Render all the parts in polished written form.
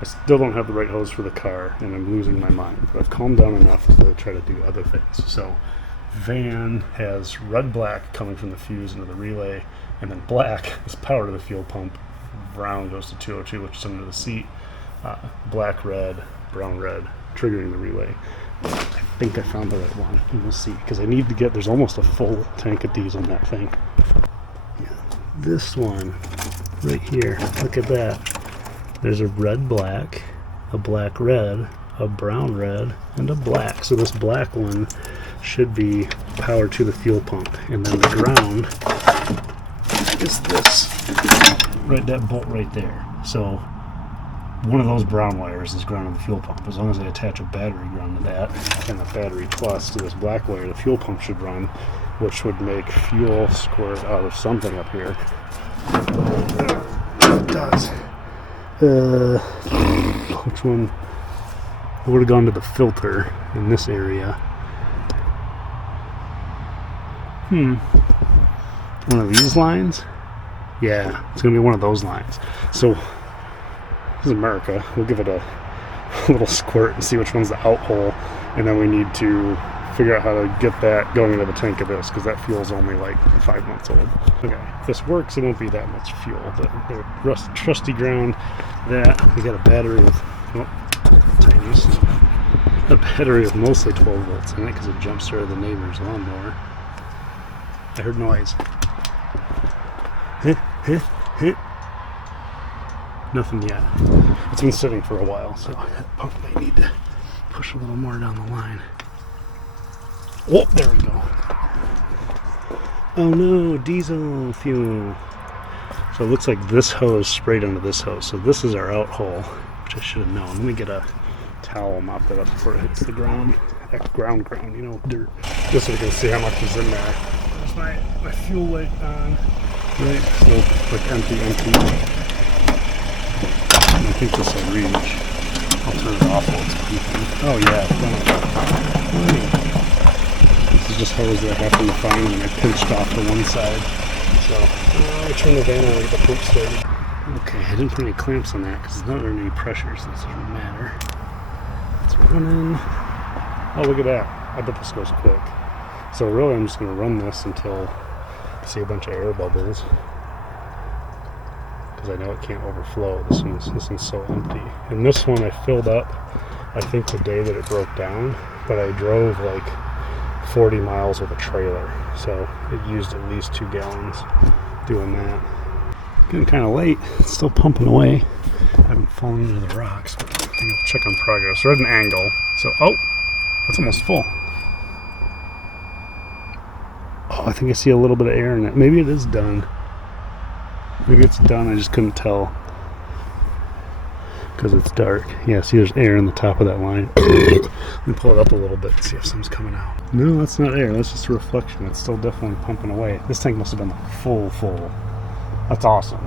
I still don't have the right hose for the car, and I'm losing my mind. But I've calmed down enough to try to do other things. So van has red-black coming from the fuse into the relay, and then black is power to the fuel pump. Brown goes to 202, which is under the seat. Black, red, brown, red, triggering the relay. I think I found the right one, and we'll see, because I need to get, there's almost a full tank of diesel in that thing. Yeah, this one right here, look at that. There's a red black, a black red, a brown red, and a black. So this black one should be power to the fuel pump, and then the ground is this, right, that bolt right there. So one of those brown wires is ground to the fuel pump. As long as I attach a battery ground to that, and the battery plus to this black wire, the fuel pump should run, which would make fuel squirt out of something up here. It does. Which one? It would have gone to the filter in this area. One of these lines? Yeah, it's going to be one of those lines. So, this is America. We'll give it a little squirt and see which one's the out hole. And then we need to figure out how to get that going into the tank of this, because that fuel's only like 5 months old. Okay, if this works, it won't be that much fuel. The trusty ground, that we got a battery with, tiniest, a battery with mostly 12 volts in it because it jump started the neighbor's lawnmower. I heard noise. Nothing yet. It's been sitting for a while, so that pump may need to push a little more down the line. Oh, there we go. Oh no, diesel fuel. So it looks like this hose sprayed onto this hose. So this is our out hole, which I should have known. Let me get a towel, mop that up before it hits the ground. Ground, you know, dirt. Just so we can see how much is in there. There's my fuel light on. Right, so like empty. And I think this will reach. I'll turn it off while it's peaking. Oh yeah, this is just hose that I happened to find and I pinched off to one side. So I turned the van on and get the pump started. Okay, I didn't put any clamps on that because there's not really any pressure, so this doesn't matter. It's running. Oh, look at that. I bet this goes quick. So really I'm just going to run this until I see a bunch of air bubbles, because I know it can't overflow. This one's so empty. And this one I filled up, I think the day that it broke down, but I drove like 40 miles with a trailer, so it used at least 2 gallons doing that. Getting kind of late. It's still pumping away. I haven't fallen into the rocks, but I think I'll check on progress. We're at an angle, so that's almost full. Oh, I think I see a little bit of air in it. Maybe it is done. Maybe it's done, I just couldn't tell because it's dark. Yeah, see there's air in the top of that line. Let me pull it up a little bit and see if something's coming out. No, that's not air, that's just a reflection. It's still definitely pumping away. This tank must have been like full. That's awesome.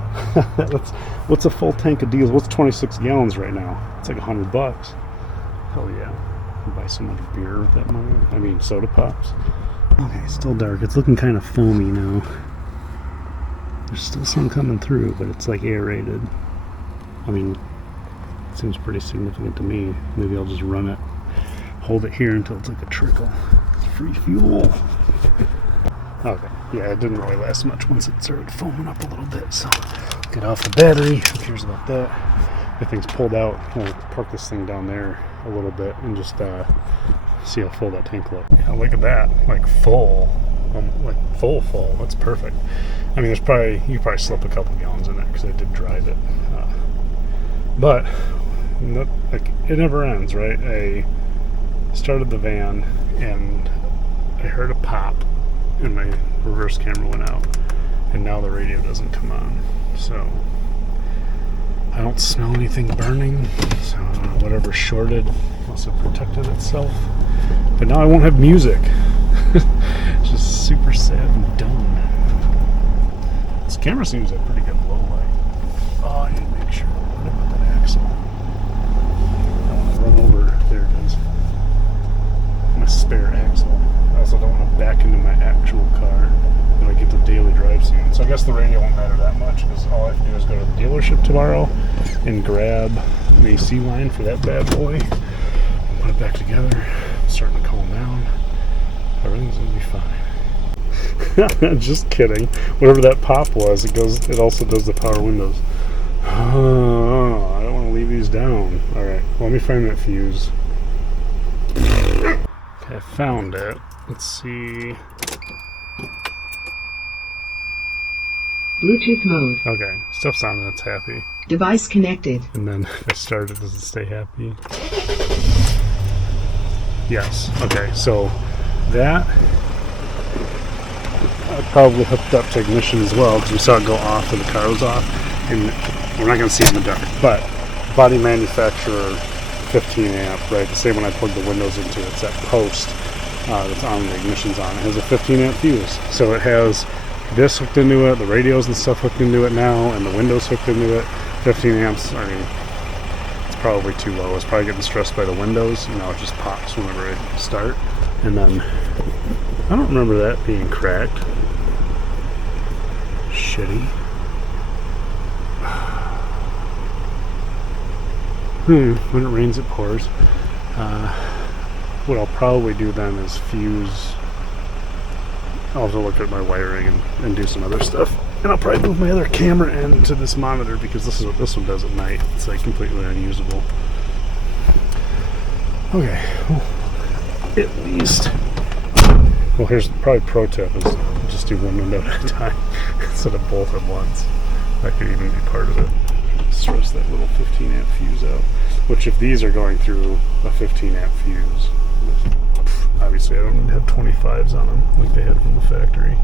What's a full tank of diesel? What's 26 gallons right now? It's like $100. Hell yeah. I'll buy so much beer with that money. I mean soda pops. Okay, still dark. It's looking kind of foamy now. There's still some coming through, but it's like aerated. I mean, it seems pretty significant to me. Maybe I'll just run it, hold it here until it's like a trickle. It's free fuel. Okay, yeah, it didn't really last much once it started foaming up a little bit, so get off the battery. Who cares about that? If thing's pulled out, we'll park this thing down there a little bit and just see how full that tank looks. Yeah, look at that, like full. Like full. That's perfect. I mean, you probably slip a couple gallons in there because I did drive it, but it never ends, right? I started the van and I heard a pop and my reverse camera went out, and now the radio doesn't come on, so I don't smell anything burning, so whatever shorted must have protected itself. But now I won't have music. It's just super sad and dumb. This camera seems like pretty good low light. Oh, I need to make sure. What about that axle? I want to run over. There it is. My spare axle. I also don't want to back into my actual car when I get to daily drive soon. So I guess the radio won't matter that much because all I have to do is go to the dealership tomorrow and grab an AC line for that bad boy. Put it back together. It's starting to calm down. Everything's gonna be fine. Just kidding. Whatever that pop was, it also does the power windows. Oh, I don't want to leave these down. Alright, let me find that fuse. Okay, I found it. Let's see. Bluetooth mode. Okay, stuff's on and it's happy. Device connected. And then if I start it, does it stay happy? Yes. Okay, so that I probably hooked up to ignition as well because we saw it go off when the car was off. And we're not going to see it in the dark. But body manufacturer 15 amp, right? The same one I plugged the windows into. It's that post that's on, the ignition's on. It has a 15 amp fuse. So it has this hooked into it, the radios and stuff hooked into it now, and the windows hooked into it. 15 amps, I mean, it's probably too low. It's probably getting stressed by the windows. You know, it just pops whenever I start. And then, I don't remember that being cracked. Shitty. When it rains, it pours. What I'll probably do then is fuse. I'll have to look at my wiring and do some other stuff. And I'll probably move my other camera into this monitor because this is what this one does at night. It's like completely unusable. Okay, well, at least. Well, here's probably pro tip is just do one window at a time instead of both at once. That could even be part of it. Stress that little 15 amp fuse out. Which if these are going through a 15 amp fuse, obviously I don't need to have 25s on them like they had from the factory.